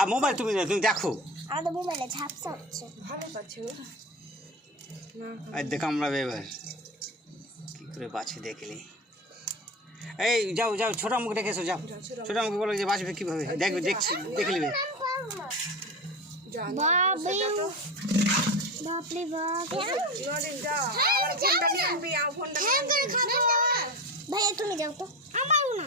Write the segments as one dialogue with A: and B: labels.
A: আর mobile তুমি তুমি দেখো।
B: আমাদের মোবাইলে ঝাপসা হচ্ছে।
C: ভালো পাচ্ছে? ও। না।
A: আর দেখ আমরা এবার কি করে বাঁচি দেখলি? এই যাও যাও ছোট মুখ যাও। ছোট মুখ বলো যে বাঁচবে কীভাবে? দেখবে দেখছি দেখে নেবে।
B: হ্যাঁ,
C: আনবি।
B: ভাইয়া তুমি যাও তো। আমার না।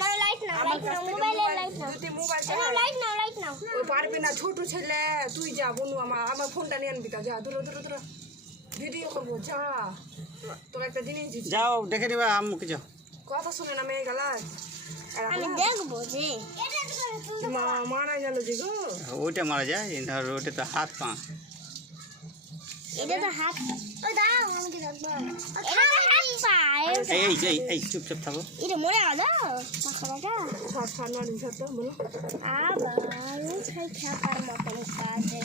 B: না লাইট নাও
C: আমার
B: লাইট
C: থেকে
B: মোবাইলে লাইট নাও।
C: যদি মোবাইল
B: না লাইট নাও লাইট নাও।
C: ও পারবে না ছোট ছেলে তুই যা বনু আমার আমার ফোনটা নিয়ে আনবি তা যা ধরো ধরো ধরো। ভিডিও করব যা। তোর একটা জিনিস
A: যাও দেখে নিবা আম্মুকে যাও।
C: কথা শুনে না মেয়ে গেলাস
B: আমি দেখব যে।
C: মারা গেল যে গো।
A: ওইটা মারা যায় ধর ওইটা তো হাত পা।
B: এটা তো হাত ও দাও আমাকে দেখব। এটা তো হাত পা
A: এই এই এই এই চুপচাপ থাকো
B: এটা মরে গেল মাথাটা
C: সাত সাত নদিন সাত বলো
B: আবার খাই খাবার মতন কাজে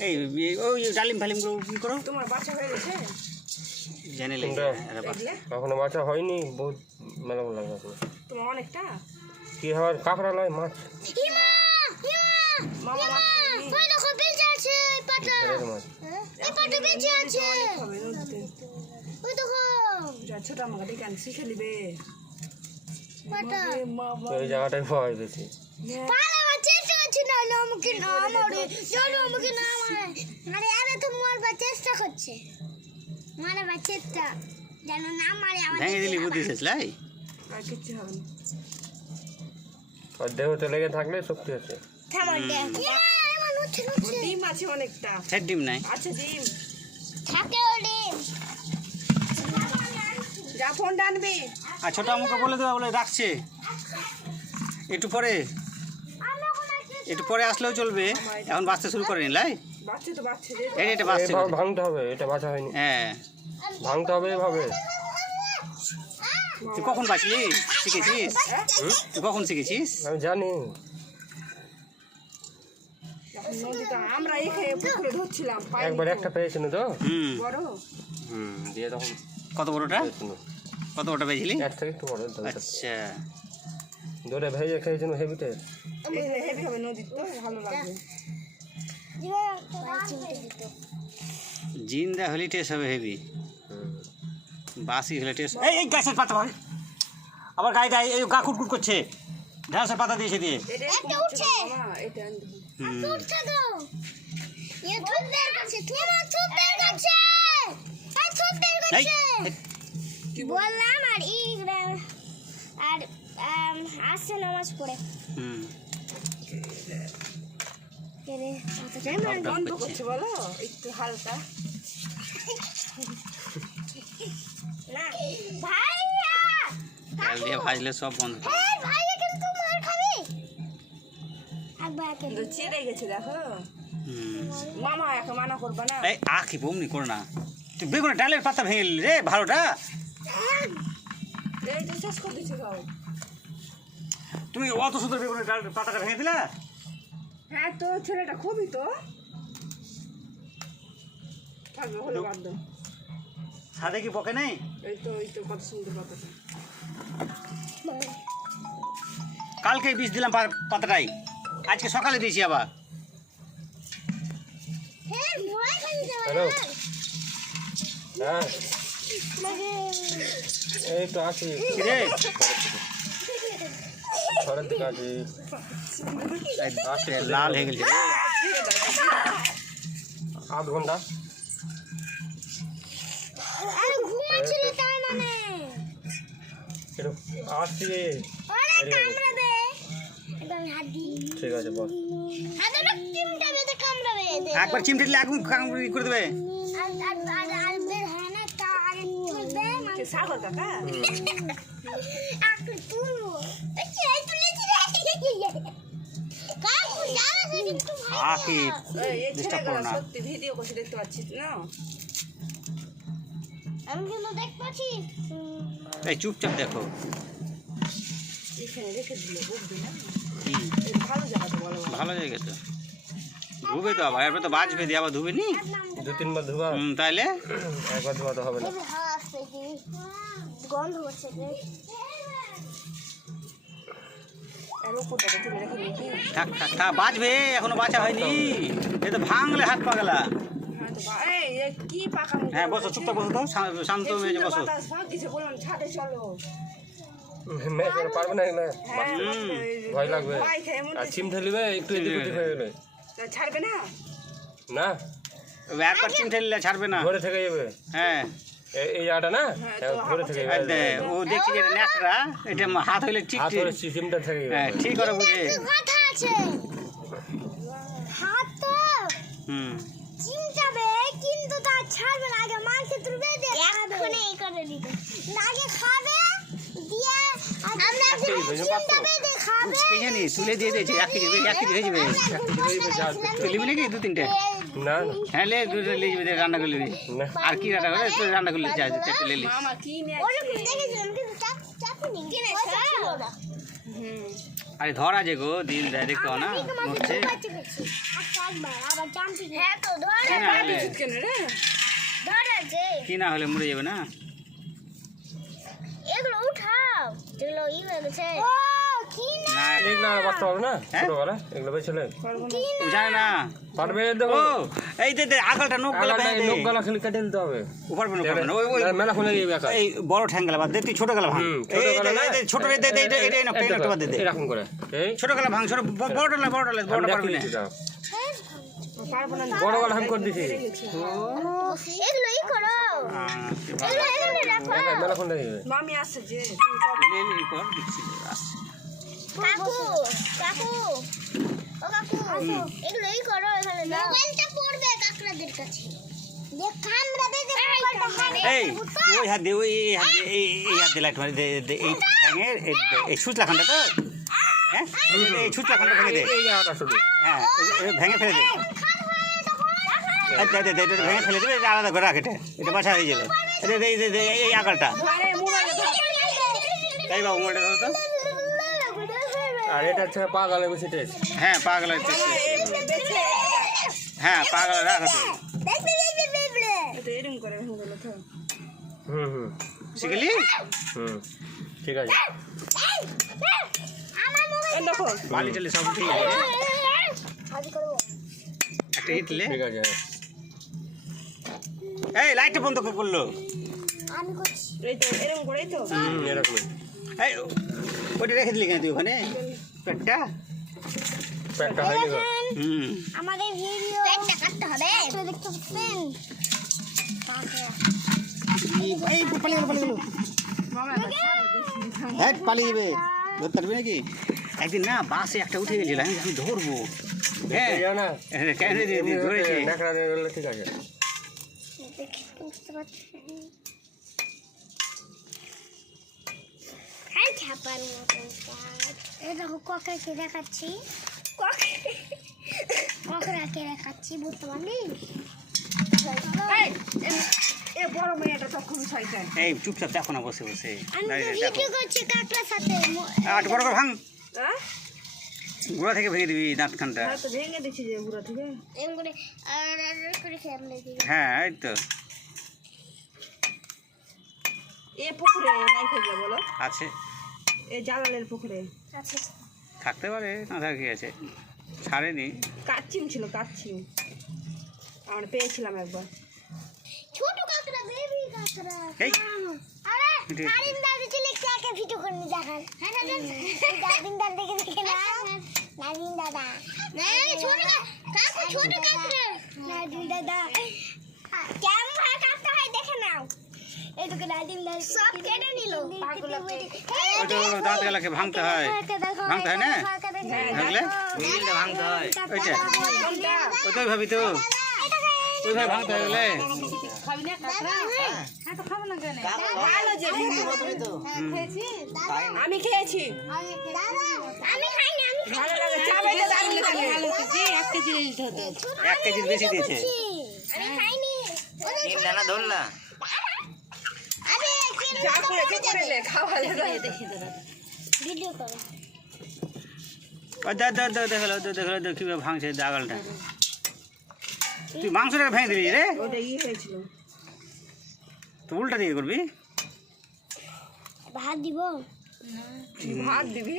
A: এই এই- ওই ডালিম ফালিম করো
C: তোমার বাচ্চা হয়ে গেছে
A: জেনে লেগে বাচ্চা।
D: হয়নি বহুত মেলা লাগে
C: তোমার অনেকটা
D: কি হওয়ার কাঁকড়া লয় মাছ
B: হিমা হিমা
C: মামা মাছ
B: ওই দেখো বেঁচে আছে এই পাটা এই পাটা বেঁচে আছে
C: অনেক হবে নদীতে
B: ওই দেখো
C: যা ছোট আমাকে ডেকে আন শিখে নিবে
B: পাটা
D: তো এই জায়গাটাই ভয় বেশি
B: চেষ্টা করছি। মারবার চেষ্টা যেন না মারে
C: আর হবে না।
D: আর দেহতে লেগে থাকলে শক্তি আছে।
C: ডিম আছে অনেকটা।
A: ডিম নাই।
C: আচ্ছা ডিম।
B: থাকে
C: ফোনটা আনবি।
A: আর ছোট আম্মুকে বলে দেওয়া বলে রাখছে। একটু পরে একটু পরে আসলেও চলবে। এখন বাঁচতে শুরু করেনি লাই? এটা বাঁচছে
D: ভাঙতে হবে এটা বাঁচা হয়নি।
A: হ্যাঁ।
D: ভাঙতে হবে এভাবে।
A: তুই কখন বাঁচলি শিখেছিস? তুই কখন শিখেছিস?
D: আমি জানি।
C: এখন নদীতে আমরা এখানে পুকুরে ধরছিলাম
D: একবার
C: তো।
D: একটা পেয়েছিল তো?
A: হুম।
C: বড়?
D: হুম দিয়ে তখন
A: কত বড়টা? কত বড়টা পেয়েছিলি?
D: এক থেকে একটু বড়।
A: আচ্ছা।
D: দৌড়ে ভেজে খেয়েছিল হেভিতে
C: হেভি হবে নদীতে তো ভালো লাগবে
A: জিন্দা হলে টেস্ট হবে হেভি বাসি হলে টেস্ট এই এই গাছের পাতা ভাই। আবার গায়ে গায়ে এই গা কুটকুট করছে। ঢেঁড়সের পাতা দিয়েছে দিয়ে।
B: উঠছে। বললাম আর ই আর আসছে নামাজ পড়ে।
A: হুম।
C: বলো একটু হালকা।
B: না ভাইয়া!
A: তেল দিয়ে ভাজলে সব বন্ধ করে।
B: এই ভাইয়া কিন্তু মার খাবি। একবার একে
C: কিন্তু গেছে দেখো। মামা এখন মানা করবা না।
A: এই আখি বমনি করো না। তুই বেগুনের ডালের পাতা ভেঙে রে ভালোটা। তুমি অত সুন্দর বেগুনের পাতাটা ভেঙে দিলা?
C: হ্যাঁ তো ছেলেটা খুবই তো। থাকবে হলে বাদ
A: ছাদে কি পকে নেই?
C: এই তো এই তো কত সুন্দর কথাটা
A: কালকে বিষ দিলাম পা- পাতাটাই। আজকে সকালে দিয়েছি আবার।
B: হ্যাঁ
D: হ্যালো। হ্যাঁ। এই তো আছি।
A: রে
D: ঘরের দিকে আছি।
A: এই লাল হয়ে গেছে
D: আধ
B: ঘণ্টা। মানে।
D: আসছি।
B: দিই।
D: ঠিক আছে বল
B: এদের।
A: একবার চিমটে দিলে কামড়ি করে দেবে।
C: সত্যি ভিডিও করছে দেখতে পাচ্ছিস না?
B: আমি কিন্তু দেখ পাচ্ছি।
A: এই চুপচাপ দেখো।
C: এখানে রেখে দিলে বুঝবি না। ভালো জায়গা তো বলো
A: ভালো জায়গা তো। ধুবে তো আবার এরপর তো বাজবে দিয়ে আবার ধুবে নি?
D: দু তিনবার ধোয়া
A: হুম তাইলে?
D: একবার ধোয়া তো হবে না।
B: কি গন্ধ হচ্ছে
A: বাঁচবে এখনও বাঁচা হয়নি। এ তো ভাঙলে হাত পাগলা
C: হ্যাঁ
A: হ্যাঁ বসো চুপটা বসো তো শান্ত হয়ে বসো।
C: ছাদে চলো।
D: পারবে না
C: হ্যাঁ।
D: ভয় লাগবে। আর চিম ঠেলিবে একটু এদিক ওদিক হয়ে গেলে।
C: ছাড়বে না?
D: না?
A: একবার চিম ঠেললে ছাড়বে না।
D: ঘরে থেকে যাবে।
A: হ্যাঁ।
D: এই আটা না? ধরে থেকে
A: আর ও দেখছি যে ন্যাকড়া এটা হাত হইলে ঠিক
D: হাত হইলে সিস্টেমটা থেকে
A: হ্যাঁ ঠিক করে বুঝে।
B: কথা আছে। হাত তো
A: হুম।
B: চিমটাবে কিন্তু তা ছাড়বে না। আগে মাংস তুলবে দিয়ে এক্ষুনি এই করে দিবে। আগে খাবে দিয়ে
A: তুলে দিয়ে দিয়েছে এক কেজি এক কেজি হয়ে যাবে তুই নিবি নাকি দু তিনটে?
D: না
A: হ্যাঁ লে দুটো নিয়ে যাবি রান্না করে নিবি আর কি রান্না করে? তুই রান্না করলি চারটে আরে ধরা যে গো দিন দেয় দেখতে না?
B: জাম্পিং হ্যাঁ তো ধরে
A: কি না হলে
C: কেন রে?
B: ধরেছে
A: কি না হলে মরে যাবে না?
B: এগুলো উঠাও। যেগুলো ই হয়ে গেছে
D: এগুলো আর বাঁচতে না? ছোটবেলা? এগুলো বেছলে
A: ও না।
D: পারবে দেখো।
A: এই যে আগলটা নোক গলা
D: আলাদা লোক গলা খালি কেটে দিতে হবে।
A: উপর না ওই
D: মেলা খুলে
A: এই বড় ঠ্যাং গেলা বাদ দে তুই ছোট গেলা ভাঙ। এই
D: ছোট
A: এই- বাদ দে।
D: এরকম করে।
A: ছোট গেলা ভাঙ ছোট বড় বড় বড় পারবি না।
D: বড় গলা আমি করে দিছি
B: এগুলো ই করো এগুলো এখানে রাখো
D: মেলা
C: মামি আসছে যে।
A: কর, আসছে।
B: কাকু কাকু। ও কাকু এগুলো ই করো এখানে দাও মোবাইলটা পড়বে কাকড়াদের কাছে।
A: এই ওই হাত দিয়ে ওই এই হাত দিয়ে এই এই হাত দিয়ে লাইট মারি দে এই ঠ্যাঙের তো? হ্যাঁ? এই- এই ভেঙে দে। হ্যাঁ ভেঙে ফেলে দে। দে, দে, দে, এটা ভেঙে ফেলে দেবে আলাদা করে রাখ এটা এটা বাসা হয়ে যাবে এটা এই আকালটা তাই বাবু মোবাইলটা ধরো তো
D: আর এটা হচ্ছে পা গালে বেশি টেস্ট
A: হ্যাঁ পাগল হচ্ছে হ্যাঁ পাগল রাখো তো
C: হয়ে
D: হুম হুম
A: শিখলি
D: হুম ঠিক আছে
C: দেখো
A: বালি টালি সব ঠিক আছে একটা হিটলে
D: ঠিক আছে
A: এই লাইটটা বন্ধ করে করল
B: আমি করছি।
C: এই তো এরকম করেই তো।
D: হুম এরকম
A: এই ওটা রেখে দিলি কেন তুই ওখানে? পেটটা? হুম।
B: আমাদের ভিডিও একটা কাটতে হবে। দেখতে পাচ্ছেন?
A: এই পালিয়ে গেলো পালিয়ে গেলো। হ্যাঁ পালিয়ে যাবে। ধরতে পারবি নাকি? একদিন না বাসে একটা উঠে গেছিল আমি আমি ধরবো হ্যাঁ।
D: না
A: হ্যাঁ, কেন ধরেছি।
D: ঠিক আছে।
B: বুঝতে পারছেন হাই ছাপার মতন কাজ এই দেখো ককাকে দেখাচ্ছি ককরাকে দেখাচ্ছি বুঝতে পারলি
C: এ- এ বড় মেয়েটা তখন শয়তান
A: এই চুপচাপ দেখো না বসে বসে।
B: আমি তো ভিডিও করছি কাকড়ার সাথে।
A: আট বড় ভাঙ।
C: হ্যাঁ?
A: গোড়া থেকে ভেঙে দিবি দাঁত খানটা
C: হ্যাঁ, তো ভেঙে দিচ্ছি যে বুড়া থেকে।
B: করে আর আর করে
A: হ্যাঁ এই তো।
C: এ পুকুরে নাই ফেললে বলো?
A: আছে।
C: এ জালালের পুকুরে।
A: থাকতে পারে না থাকে কি আছে? ছাড়েনি।
C: কাচ্চিম ছিল কাচ্চিম। আমরা পেয়েছিলাম একবার।
B: ছোট কাকড়া বেবি কাকড়া।
A: এই।
B: আরে দাদি চলে কাকে ভিডিও করে দেখান হ্যাঁ নারিন দাদা দেখে দেখে না দাদা। ছোট কাকু ছোট নারিন দাদা। কেমন ভাবে কাটতে হয় দেখে নাও। এইটুকু নারিন দাদা। সব কেটে নিল।
A: ওইটা দাঁত গেলাকে ভাঙতে হয়। ভাঙতে হয় না? ভাঙলে? ভাঙতে হয়। ওইটা? ওইটাই ভাবি তো। ওইভাবে ভাঙতে হয় বলে?
C: ভালো যে আমি খেয়েছি। ভালো
A: এক কেজির দিয়েছে দেখল দেখল দেখ ভাঙছে দাগলটা তুই মাংসটা ভেঙে দিবি রে তুই উল্টা দিয়ে করবি
B: ভাত দিব।
C: ভাত দিবি?